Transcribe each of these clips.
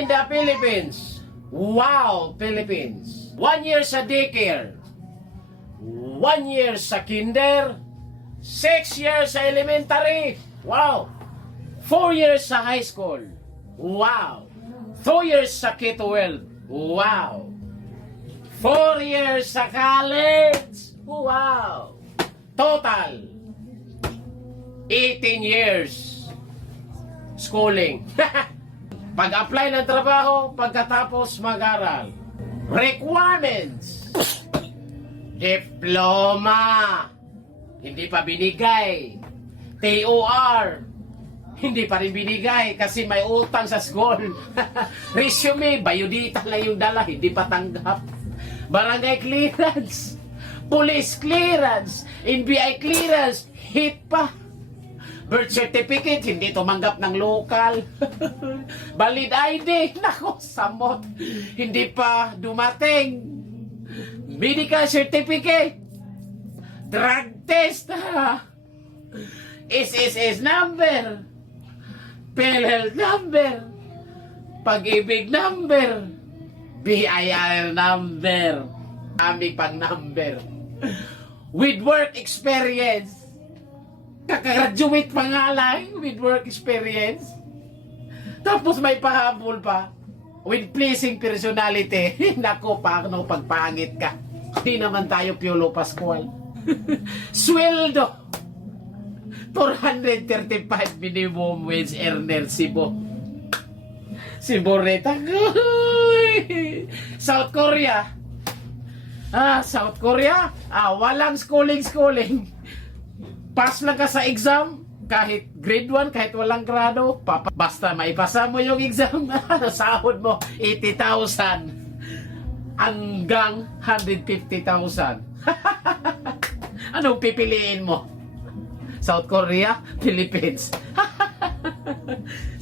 in the Philippines. Wow, Philippines. 1 year sa daycare. 1 year sa kinder. 6 years sa elementary. Wow. 4 years sa high school. Wow. 2 years sa K-12. Wow. 4 years sa college. Wow. Total 18 years schooling. Pag-apply ng trabaho, pagkatapos mag-aral. Requirements. Diploma. Hindi pa binigay. TOR. Hindi pa rin binigay kasi may utang sa school. Resume, biodata lang yung dala, hindi pa tanggap. Barangay clearance, police clearance, NBI clearance, hit pa. Birth certificate, hindi tumanggap ng local. Valid ID, nako, samot. Hindi pa dumating. Medical certificate, drug test, SSS number, PhilHealth number, Pag-ibig number, BIR number, aming pang number. With work experience, kakagraduate pa nga lang with work experience. Tapos may pahabol pa, with pleasing personality. Nako, paano pagpangit ka? Di naman tayo Piolo Pascual. Sweldo 435 minimum wage earner Cebu. Cebu reta. South Korea. South Korea. Walang schooling. Pass lang ka sa exam. Kahit grade 1, kahit walang grado, basta maipasa mo yung exam, sahod mo 80,000 hanggang 150,000. Anong pipiliin mo? South Korea, Philippines.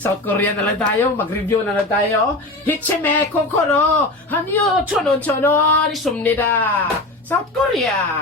South Korea na lang tayo, mag-review na lang tayo. Hichime kokoro, hanyo chonon chonon, isumnida. South Korea.